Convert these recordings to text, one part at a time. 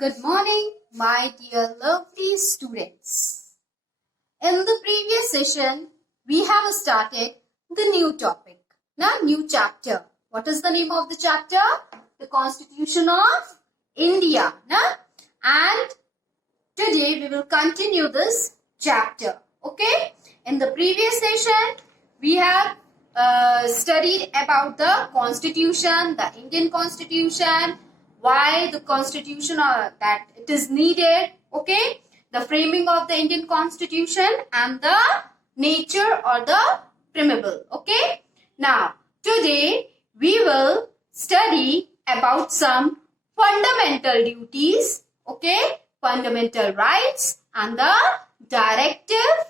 Good morning, my dear lovely students. In the previous session, we have started the new topic, new chapter. What is the name of the chapter? The Constitution of India. And today we will continue this chapter. Okay? In the previous session, we have studied about the Constitution, the Indian Constitution, why the Constitution that it is needed, okay, the framing of the Indian Constitution and the nature or the preamble, okay. Now, today we will study about some fundamental duties, okay, fundamental rights and the directive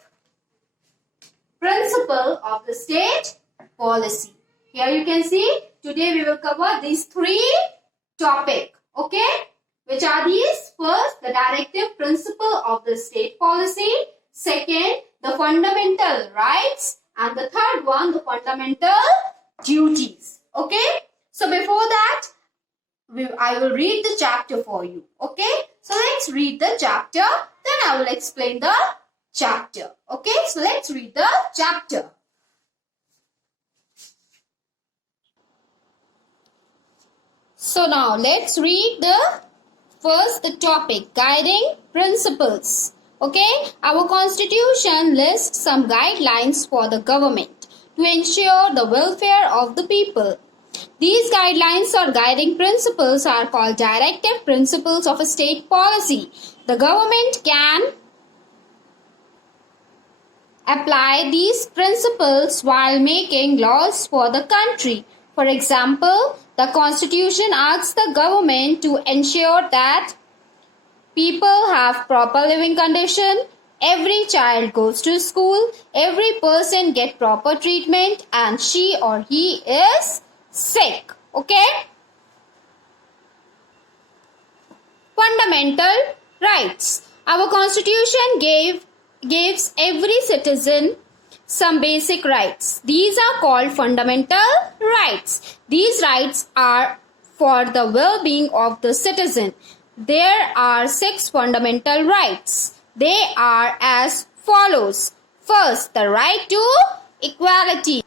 principle of the state policy. Here you can see, today we will cover these three topics, okay? Which are these? First, the directive principle of the state policy. Second, the fundamental rights. And the third one, the fundamental duties, okay? So before that, I will read the chapter for you, okay? So let's read the chapter, then I will explain the chapter, okay? So let's read the chapter. So now let's read the topic, guiding principles. Okay, our constitution lists some guidelines for the government to ensure the welfare of the people. These guidelines or guiding principles are called directive principles of a state policy. The government can apply these principles while making laws for the country. For example, the Constitution asks the government to ensure that people have proper living condition, every child goes to school, every person gets proper treatment and she or he is sick. Okay? Fundamental rights. Our Constitution gives every citizen some basic rights. These are called fundamental rights. These rights are for the well-being of the citizen. There are 6 fundamental rights. They are as follows. First, the right to equality.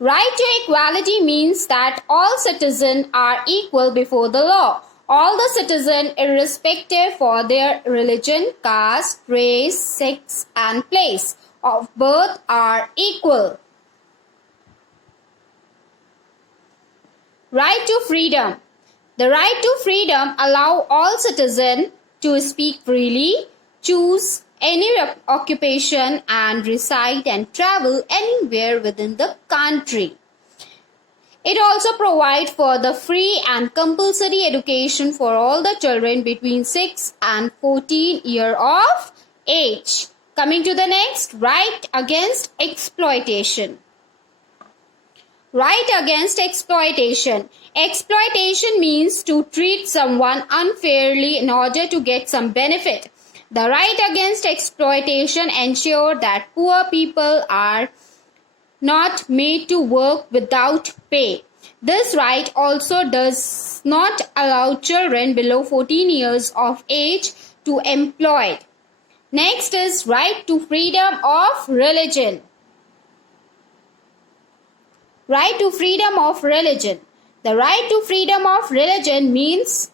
Right to equality means that all citizens are equal before the law. All the citizens, irrespective for their religion, caste, race, sex and place of birth, are equal. Right to freedom. The right to freedom allows all citizens to speak freely, choose any occupation and reside and travel anywhere within the country. It also provides for the free and compulsory education for all the children between 6 and 14 years of age. Coming to the next, right against exploitation. Right against exploitation. Exploitation means to treat someone unfairly in order to get some benefit. The right against exploitation ensures that poor people are not made to work without pay. This right also does not allow children below 14 years of age to employ. Next is right to freedom of religion. Right to freedom of religion. The right to freedom of religion means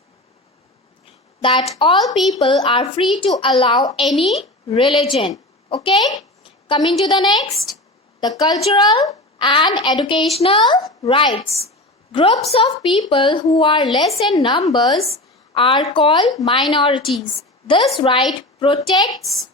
that all people are free to allow any religion. Okay? Coming to the next. The cultural and educational rights. Groups of people who are less in numbers are called minorities. This right protects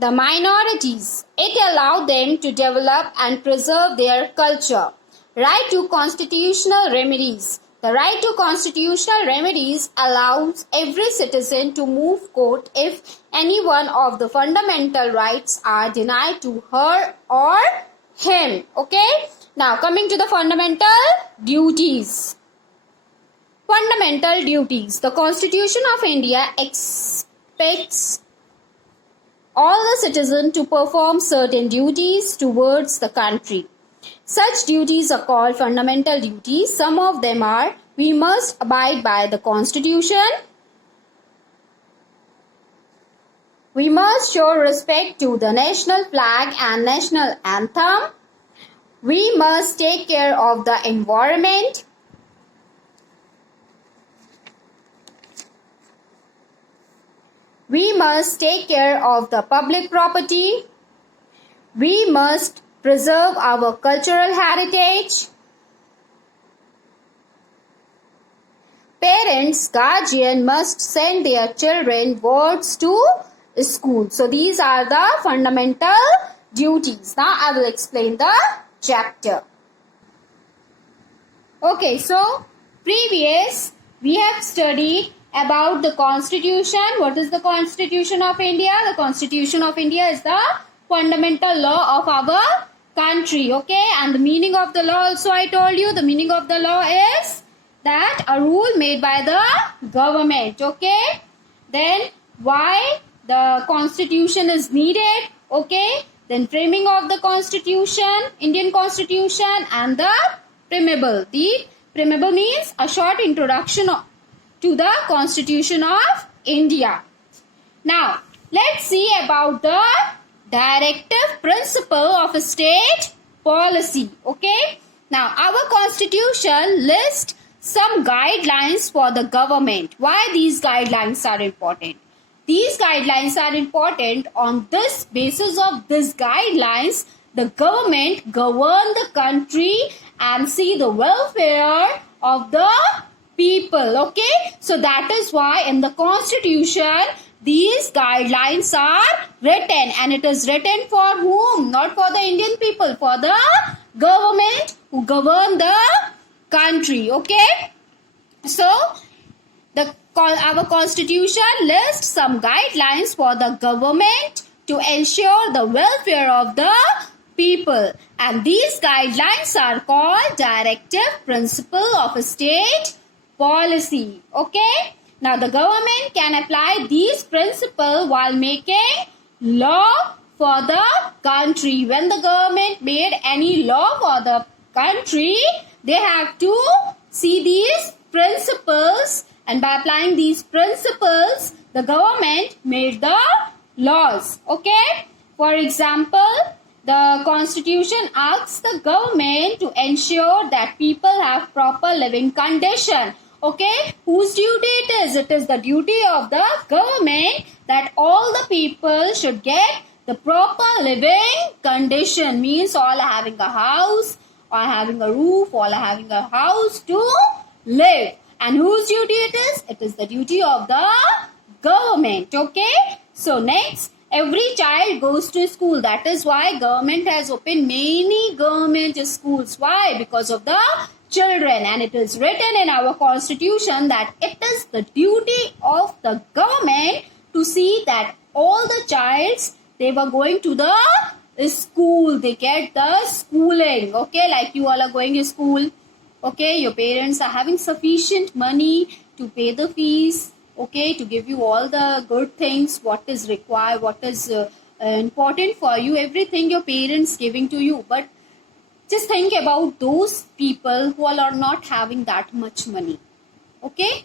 the minorities. It allows them to develop and preserve their culture. Right to constitutional remedies. The right to constitutional remedies allows every citizen to move court if any one of the fundamental rights are denied to her or him. Okay? Now coming to the fundamental duties. Fundamental duties. The Constitution of India expects all the citizens to perform certain duties towards the country. Such duties are called fundamental duties. Some of them are: we must abide by the Constitution. We must show respect to the national flag and national anthem. We must take care of the environment. We must take care of the public property. We must preserve our cultural heritage. Parents, guardians must send their children wards to school. So these are the fundamental duties. Now I will explain the chapter. Okay, so previous we have studied about the Constitution. What is the Constitution of India? The Constitution of India is the fundamental law of our country. Okay, and the meaning of the law also I told you. The meaning of the law is that a rule made by the government. Okay, then why the Constitution is needed? Okay, then framing of the Constitution, Indian Constitution, and the preamble. The preamble means a short introduction to the Constitution of India. Now, let's see about the directive principle of a state policy. Okay. Now, our Constitution lists some guidelines for the government. Why these guidelines are important? These guidelines are important. On this basis of these guidelines, the government govern the country and see the welfare of the people. Okay, so that is why in the Constitution these guidelines are written, and it is written for whom? Not for the Indian people, for the government who govern the country. Okay, so our Constitution lists some guidelines for the government to ensure the welfare of the people, and these guidelines are called directive principle of a state policy. Okay, now the government can apply these principles while making law for the country. When the government made any law for the country, they have to see these principles, and by applying these principles, the government made the laws. Okay, for example, the Constitution asks the government to ensure that people have proper living condition. Okay, whose duty it is? It is the duty of the government that all the people should get the proper living condition. Means all are having a house, all having a roof, all are having a house to live. And whose duty it is? It is the duty of the government. Okay, so next, every child goes to school. That is why government has opened many government schools. Why? Because of the children, and it is written in our Constitution that it is the duty of the government to see that all the childs, they were going to the school, they get the schooling. Okay, like you all are going to school. Okay, your parents are having sufficient money to pay the fees. Okay, to give you all the good things, what is required, what is important for you, everything your parents giving to you. But just think about those people who all are not having that much money. Okay,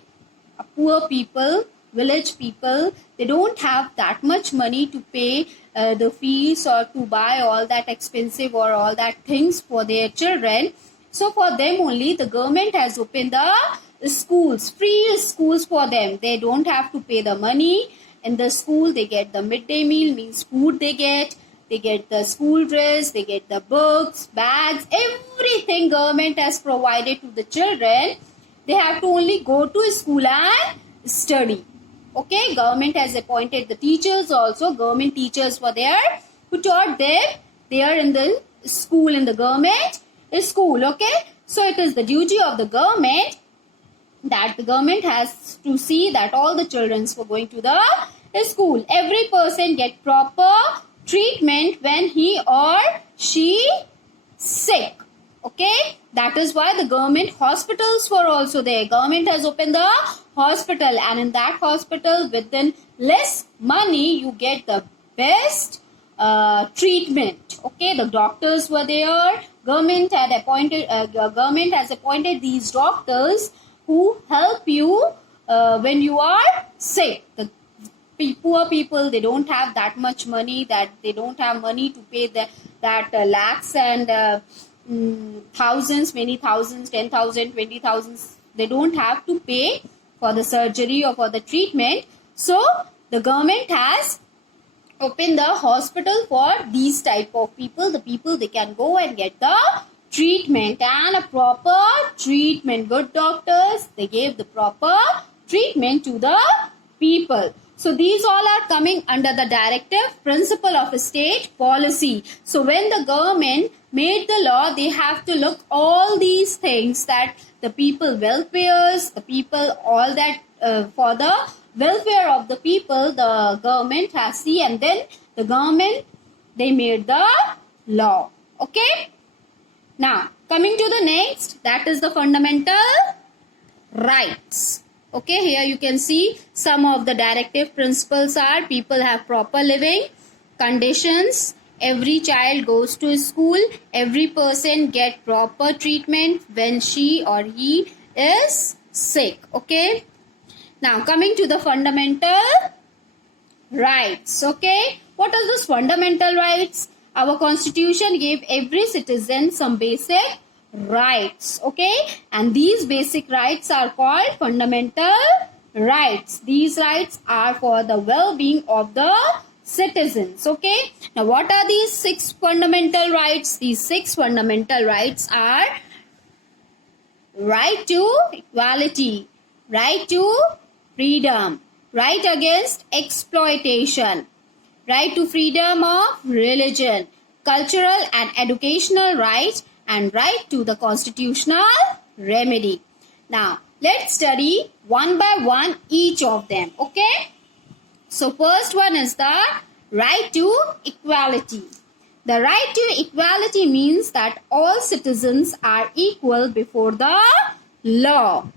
poor people, village people, they don't have that much money to pay the fees or to buy all that expensive or all that things for their children. So for them only, the government has opened the schools, free schools for them. They don't have to pay the money. In the school, they get the midday meal, means food they get the school dress, they get the books, bags, everything government has provided to the children. They have to only go to school and study. Okay, government has appointed the teachers also. Government teachers were there who taught them. They are in the school, in the government school. Okay, so it is the duty of the government that the government has to see that all the children were going to the school. Every person get proper treatment when he or she sick. Okay, that is why the government hospitals were also there. Government has opened the hospital, and in that hospital within less money you get the best treatment. Okay, the doctors were there. Government has appointed these doctors who help you when you are sick. The poor people, they don't have that much money, that they don't have money to pay that lakhs and thousands, many thousands, 10,000, 20,000. They don't have to pay for the surgery or for the treatment. So the government has opened the hospital for these type of people. The people, they can go and get the treatment, and a proper treatment. Good doctors, they gave the proper treatment to the people. So these all are coming under the directive principle of a state policy. So when the government made the law, they have to look all these things, that the people welfares, the people, all that for the welfare of the people, the government has seen, and then the government, they made the law. Okay. Now coming to the next, that is the fundamental rights. Okay, here you can see some of the directive principles are: people have proper living conditions, every child goes to school, every person get proper treatment when she or he is sick. Okay, now coming to the fundamental rights. Okay, what are those fundamental rights? Our constitution gave every citizen some basic rights. Okay, and these basic rights are called fundamental rights. These rights are for the well-being of the citizens. Okay, now what are these 6 fundamental rights? These 6 fundamental rights are: right to equality, right to freedom, right against exploitation, right to freedom of religion, cultural and educational rights, and right to the constitutional remedy. Now let's study one by one each of them. Okay, so first one is the right to equality. The right to equality means that all citizens are equal before the law.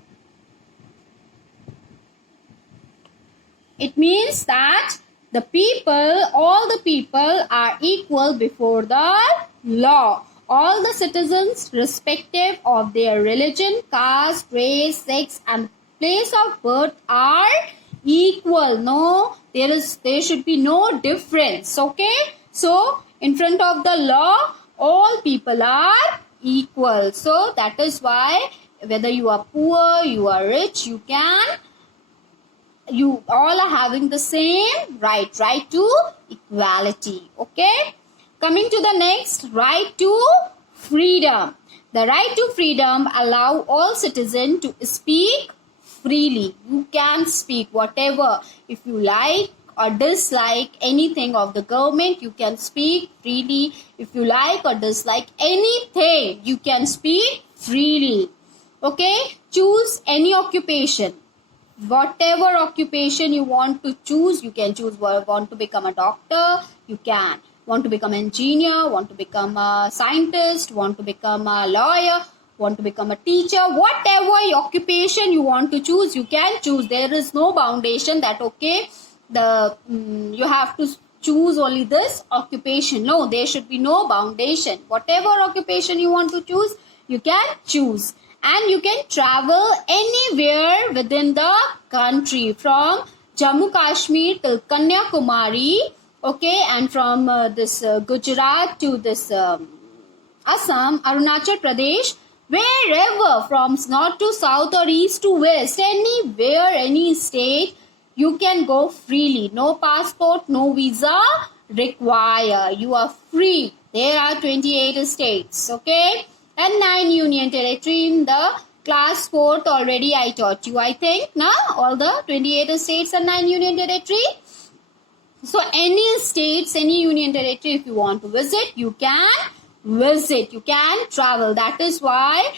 It means that the people, all the people are equal before the law. All the citizens, irrespective of their religion, caste, race, sex, and place of birth, are equal. No, there should be no difference. Okay, so in front of the law, all people are equal. So that is why, whether you are poor, you are rich, you all are having the same right to equality. Okay, coming to the next, right to freedom. The right to freedom allow all citizens to speak freely. You can speak whatever, if you like or dislike anything of the government, you can speak freely. If you like or dislike anything, you can speak freely. Okay, choose any occupation. Whatever occupation you want to choose, you can choose. Want to become a doctor, you can. Want to become an engineer, want to become a scientist, want to become a lawyer, want to become a teacher, whatever occupation you want to choose, you can choose. There is no foundation that okay, you have to choose only this occupation. No, there should be no foundation. Whatever occupation you want to choose, you can choose. And you can travel anywhere within the country, from Jammu Kashmir till Kanyakumari. Okay, and from this Gujarat to this Assam, Arunachal Pradesh, wherever, from north to south or east to west, anywhere, any state, you can go freely. No passport, no visa required. You are free. There are 28 states. Okay, and 9 union territory. In the class 4th already I taught you, I think. Now all the 28 states and 9 union territory. So any states, any union territory, if you want to visit, you can visit, you can travel. That is why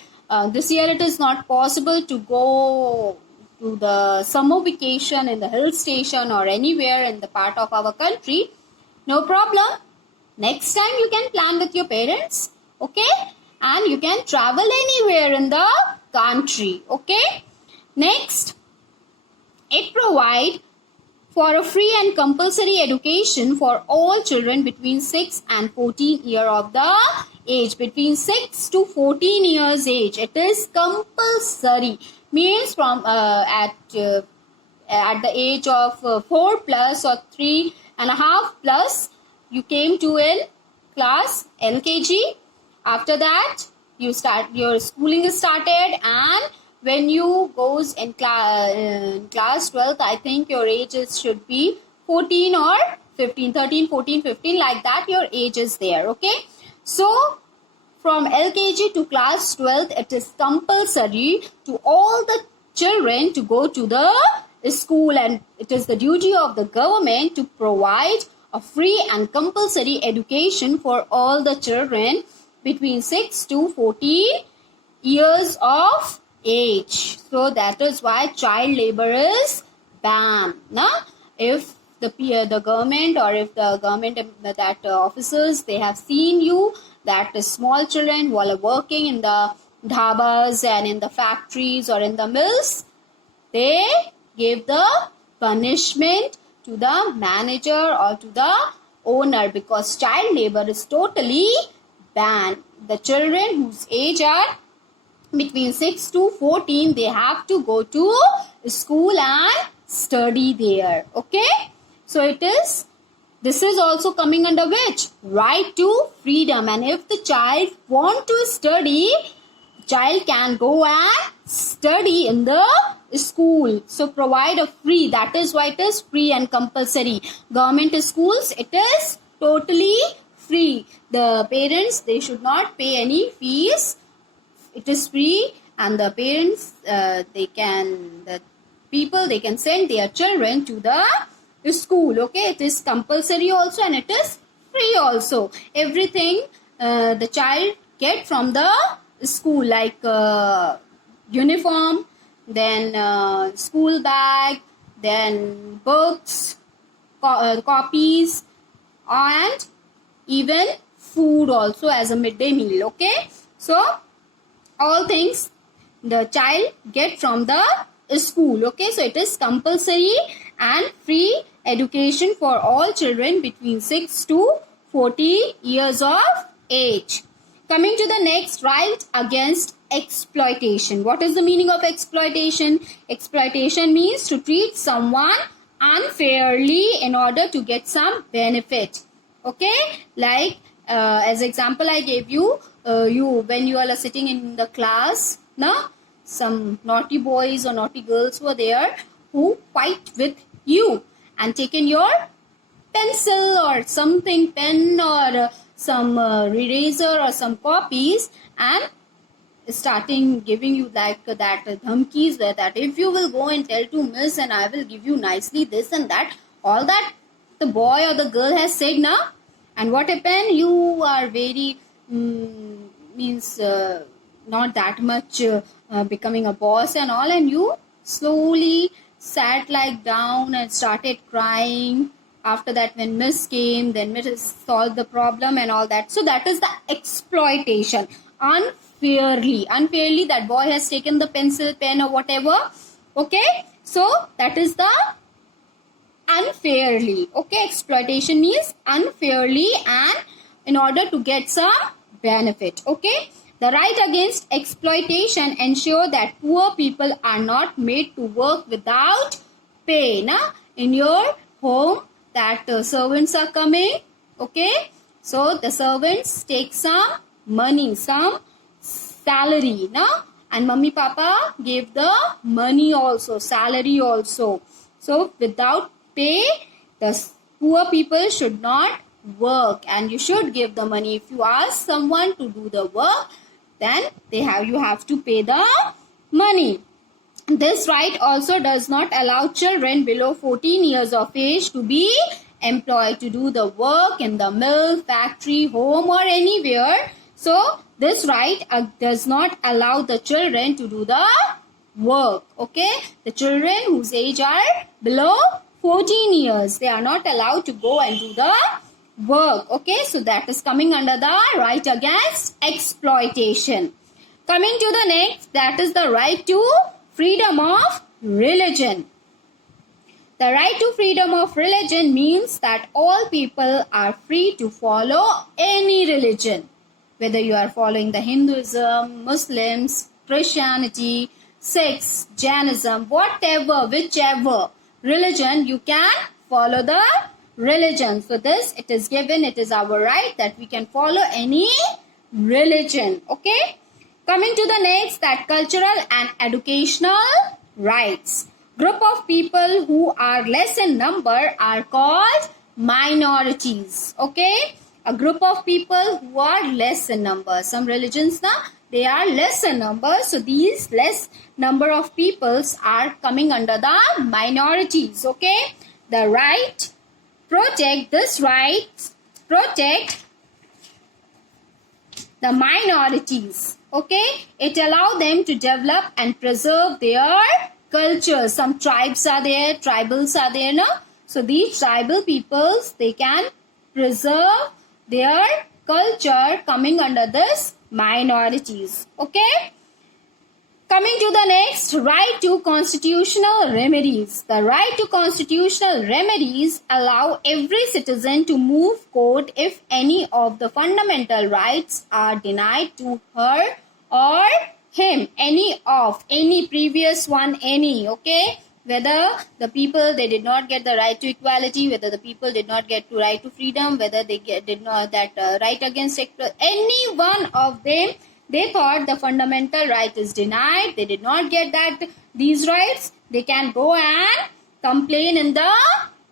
this year it is not possible to go to the summer vacation in the hill station or anywhere in the part of our country. No problem. Next time you can plan with your parents. Okay, and you can travel anywhere in the country. Okay, next, it provides for a free and compulsory education for all children between 6 and 14 year of the age. Between 6 to 14 years age, it is compulsory. Means from at the age of 4 plus or 3.5 plus, you came to in class LKG. After that, your schooling is started, and when you goes in class 12th, I think your age should be 14 or 15, 13, 14, 15, like that your age is there. Okay, so from LKG to class 12th, it is compulsory to all the children to go to the school, and it is the duty of the government to provide a free and compulsory education for all the children between 6 to 14 years of age. So that is why child labor is banned. Now, if the government, or if the government officers, they have seen you that the small children who are working in the dhabas and in the factories or in the mills, they give the punishment to the manager or to the owner, because child labor is totally banned. The children whose age are between 6 to 14, they have to go to school and study there. Okay, so this is also coming under which? Right to freedom. And if the child want to study, child can go and study in the school. So provide a free, that is why it is free and compulsory. Government schools, it is totally free. The parents, they should not pay any fees. It is free, and the parents, they can send their children to the school. Okay, it is compulsory also, and it is free also. Everything the child get from the school, like uniform, then school bag, then books, copies, and even food also as a midday meal. Okay, so all things the child get from the school. Okay, so it is compulsory and free education for all children between 6 to 40 years of age. Coming to the next, right against exploitation. What is the meaning of exploitation? Exploitation means to treat someone unfairly in order to get some benefit. Okay, like as example I gave you, when you are sitting in the class, some naughty boys or naughty girls were there who fight with you and taken your pencil or something, pen or some eraser or some copies, and starting giving you like that dhamkis, that if you will go and tell to miss, and I will give you nicely this and that, all that the boy or the girl has said now. And what happened? You are very not that much becoming a boss and all, and you slowly sat like down and started crying. After that, when miss came, then miss solved the problem and all that. So that is the exploitation. Unfairly that boy has taken the pencil, pen or whatever. Okay, so that is the unfairly. Okay, exploitation means unfairly and in order to get some benefit. Okay, the right against exploitation ensure that poor people are not made to work without pay. In your home, that servants are coming. Okay, so the servants take some money, some salary, and mummy papa gave the money also, salary also. So without pay, the poor people should not work, and you should give the money. If you ask someone to do the work, then you have to pay the money. This right also does not allow children below 14 years of age to be employed to do the work in the mill, factory, home or anywhere. So this right does not allow the children to do the work. Okay, the children whose age are below 14 years, they are not allowed to go and do the work. Okay, so that is coming under the right against exploitation. Coming to the next, that is the right to freedom of religion. The right to freedom of religion means that all people are free to follow any religion. Whether you are following the Hinduism, Muslims, Christianity, Sikhs, Jainism, whatever, whichever religion, you can follow the religion. So this, it is given, it is our right that we can follow any religion. Okay. Coming to the next, that cultural and educational rights. Group of people who are less in number are called minorities. Okay. A group of people who are less in number. Some religions, they are less in number. So these less number of peoples are coming under the minorities. Okay. The right, protect this right, protect the minorities. Okay. It allows them to develop and preserve their culture. Some tribes are there, tribals are there. No? So these tribal peoples, they can preserve their culture coming under this minorities. Okay. Coming to the next, right to constitutional remedies. The right to constitutional remedies allow every citizen to move court if any of the fundamental rights are denied to her or him. Any previous one, any. Okay. Whether the people, they did not get the right to equality, whether the people did not get the right to freedom, whether they did not that right against any one of them, they thought the fundamental right is denied, they did not get that these rights, they can go and complain in the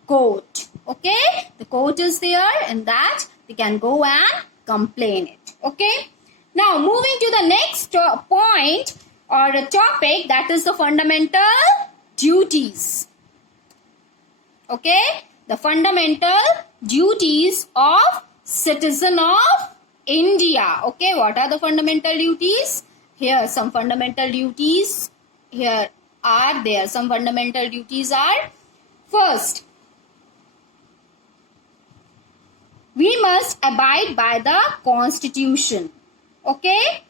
court. Okay, the court is there, and that they can go and complain it. Okay, now moving to the next point or a topic, that is the fundamental duties. Okay, the fundamental duties of citizen of India. Okay, what are the fundamental duties? Here some fundamental duties here are there. Some fundamental duties are, first, we must abide by the constitution. Okay,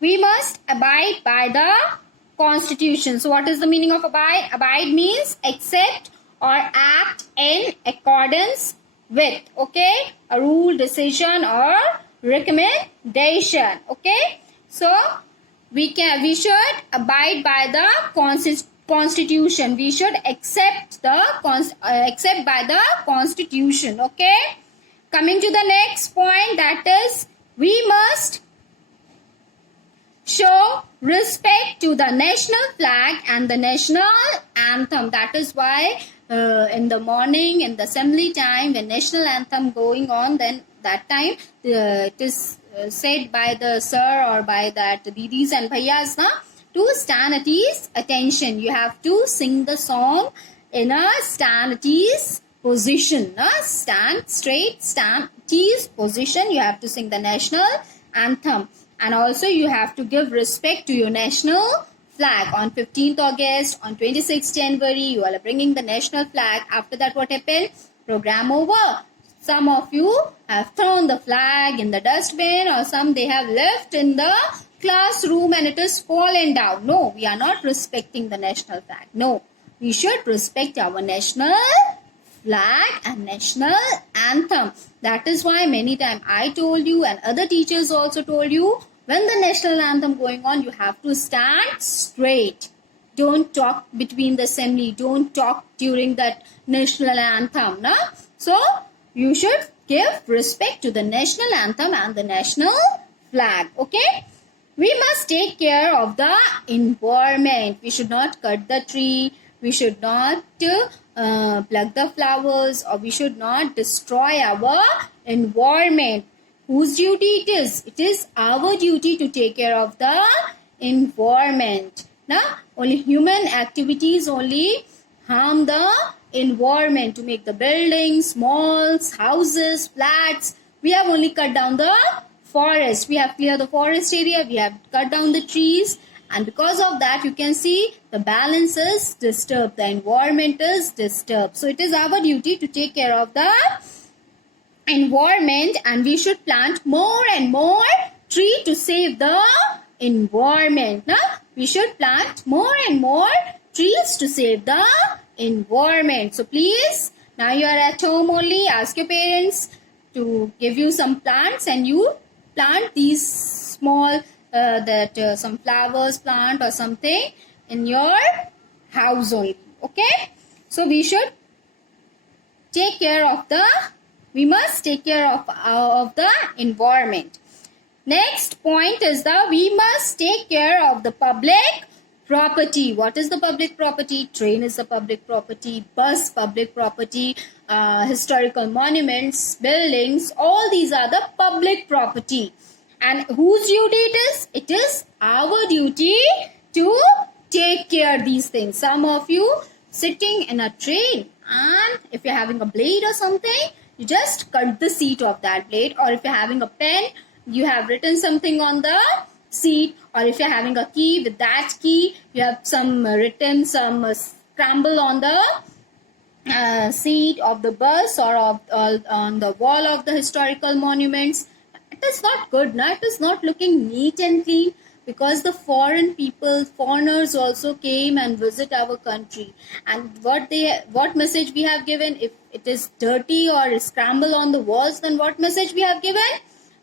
we must abide by the constitution. So what is the meaning of abide? Abide means accept or act in accordance with. Okay, a rule, decision or recommendation. Okay, so we should abide by the constitution. We should accept by the constitution. Okay, coming to the next point, that is, we must show respect to the national flag and the national anthem. That is why in the morning, in the assembly time, when national anthem going on, then that time it is said by the sir or by that didis and bhaiyas to stand at ease attention. You have to sing the song in a stand at ease position. Stand straight, stand at ease position. You have to sing the national anthem. And also you have to give respect to your national flag. On 15th August, on 26th January, you are bringing the national flag. After that, what happened? Program over. Some of you have thrown the flag in the dustbin, or some they have left in the classroom and it is fallen down. No, we are not respecting the national flag. No, we should respect our national flag and national anthem. That is why many times I told you, and other teachers also told you, when the national anthem going on, you have to stand straight. Don't talk between the assembly. Don't talk during that national anthem. No? So you should give respect to the national anthem and the national flag. Okay? We must take care of the environment. We should not cut the tree. We should not pluck the flowers, or we should not destroy our environment. Whose duty it is? It is our duty to take care of the environment. Now, only human activities only harm the environment. To make the buildings, malls, houses, flats, we have only cut down the forest. We have cleared the forest area. We have cut down the trees. And because of that, you can see the balance is disturbed. The environment is disturbed. So it is our duty to take care of the environment, and we should plant more and more trees to save the environment. We should plant more and more trees to save the environment. So please, now you are at home only, ask your parents to give you some plants and you plant these small some flowers plant or something in your house only. Okay, so we must take care of the environment. Next point is we must take care of the public property. What is the public property? Train is the public property, bus public property, historical monuments, buildings, all these are the public property. And whose duty it is? It is our duty to take care of these things. Some of you sitting in a train, and if you're having a blade or something, you just cut the seat of that blade. Or if you're having a pen, you have written something on the seat. Or if you're having a key, with that key you have written some scramble on the seat of the bus or on the wall of the historical monuments. It is not good, no? It is not looking neat and clean, because the foreigners also came and visit our country. And what message we have given? If it is dirty or scramble on the walls, then what message we have given?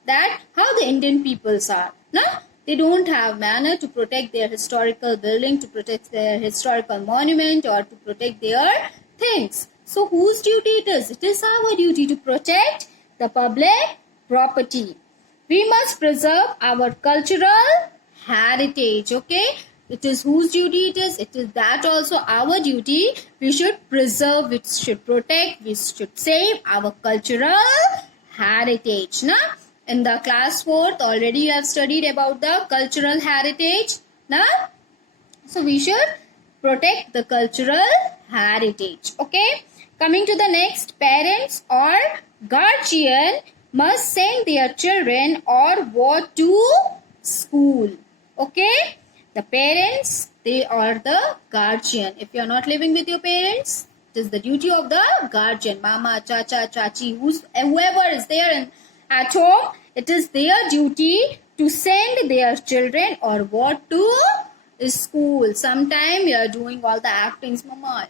That how the Indian peoples are, no? They don't have manner to protect their historical building, to protect their historical monument, or to protect their things. So whose duty it is? It is our duty to protect the public property. We must preserve our cultural heritage. Okay, it is whose duty it is? It is that also our duty. We should preserve, we should protect, we should save our cultural heritage. Na? In the class 4th already you have studied about the cultural heritage. Na? So we should protect the cultural heritage. Okay, coming to the next, parents or guardian must send their children or what to school. Okay, the parents, they are the guardian. If you are not living with your parents, it is the duty of the guardian, mama, chacha, chachi, whoever is there at home. It is their duty to send their children or what to school. Sometime you are doing all the actings, mama,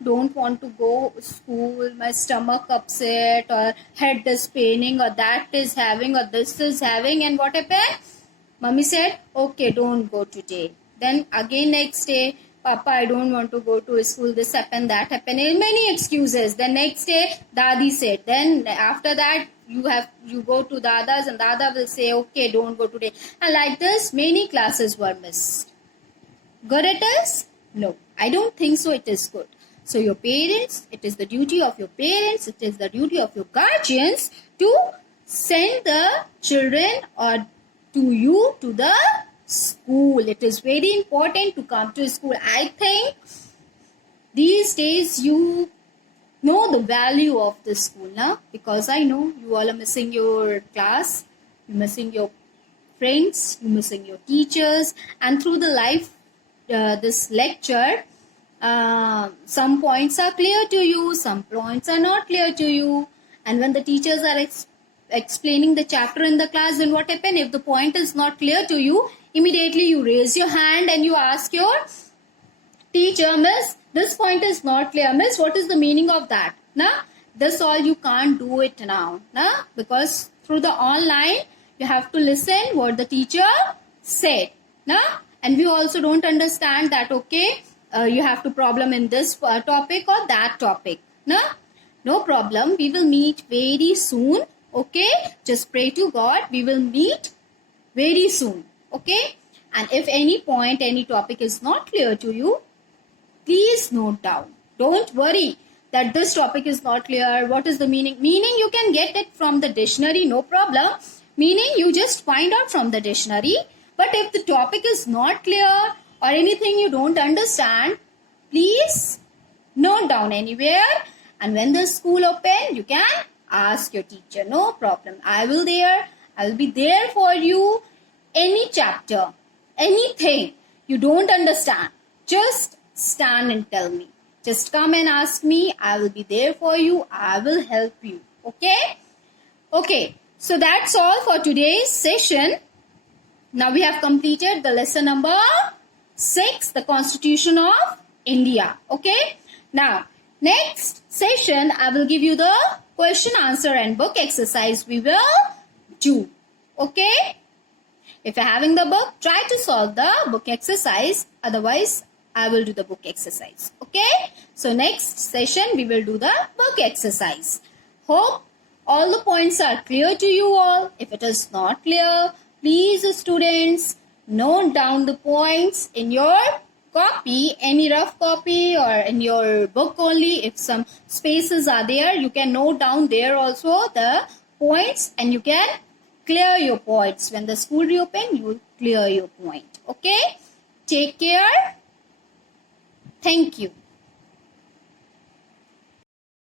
don't want to go school, my stomach upset, or head is paining, or that is having, or this is having. And what happened? Mummy said, okay, don't go today. Then again next day, Papa, I don't want to go to school, this happened, that happened, and many excuses. Then next day, Dadi said. Then after that, you go to Dada's and Dada will say, okay, don't go today. And like this, many classes were missed. Good it is? No, I don't think so it is good. So your parents, it is the duty of your parents, it is the duty of your guardians to send the children or to you to the school. It is very important to come to school. I think these days you know the value of the school, na? Because I know you all are missing your class, you're missing your friends, you're missing your teachers, and through the this lecture, some points are clear to you, some points are not clear to you. And when the teachers are explaining the chapter in the class, then what happens? If the point is not clear to you, immediately you raise your hand and you ask your teacher, Miss, this point is not clear. Miss, what is the meaning of that? Nah? This all you can't do it now. Nah? Because through the online, you have to listen what the teacher said. Nah? And we also don't understand that, okay, you have to problem in this topic or that topic. Nah? No problem. We will meet very soon. Okay? Just pray to God. We will meet very soon. Okay? And if any point, any topic is not clear to you, please note down. Don't worry that this topic is not clear. What is the meaning? Meaning you can get it from the dictionary. No problem. Meaning you just find out from the dictionary. But if the topic is not clear or anything you don't understand, please note down anywhere. And when the school open, you can ask your teacher. No problem. I will be there for you. Any chapter, anything you don't understand, just stand and tell me. Just come and ask me. I will be there for you. I will help you. Okay? Okay. So that's all for today's session. Now we have completed the lesson number 6, the Constitution of India. Okay. Now, next session, I will give you the question, answer and book exercise we will do. Okay. If you're having the book, try to solve the book exercise. Otherwise, I will do the book exercise. Okay. So, next session, we will do the book exercise. Hope all the points are clear to you all. If it is not clear, please students, note down the points in your copy, any rough copy or in your book only. If some spaces are there, you can note down there also the points and you can clear your points. When the school reopen, you will clear your point. Okay? Take care. Thank you.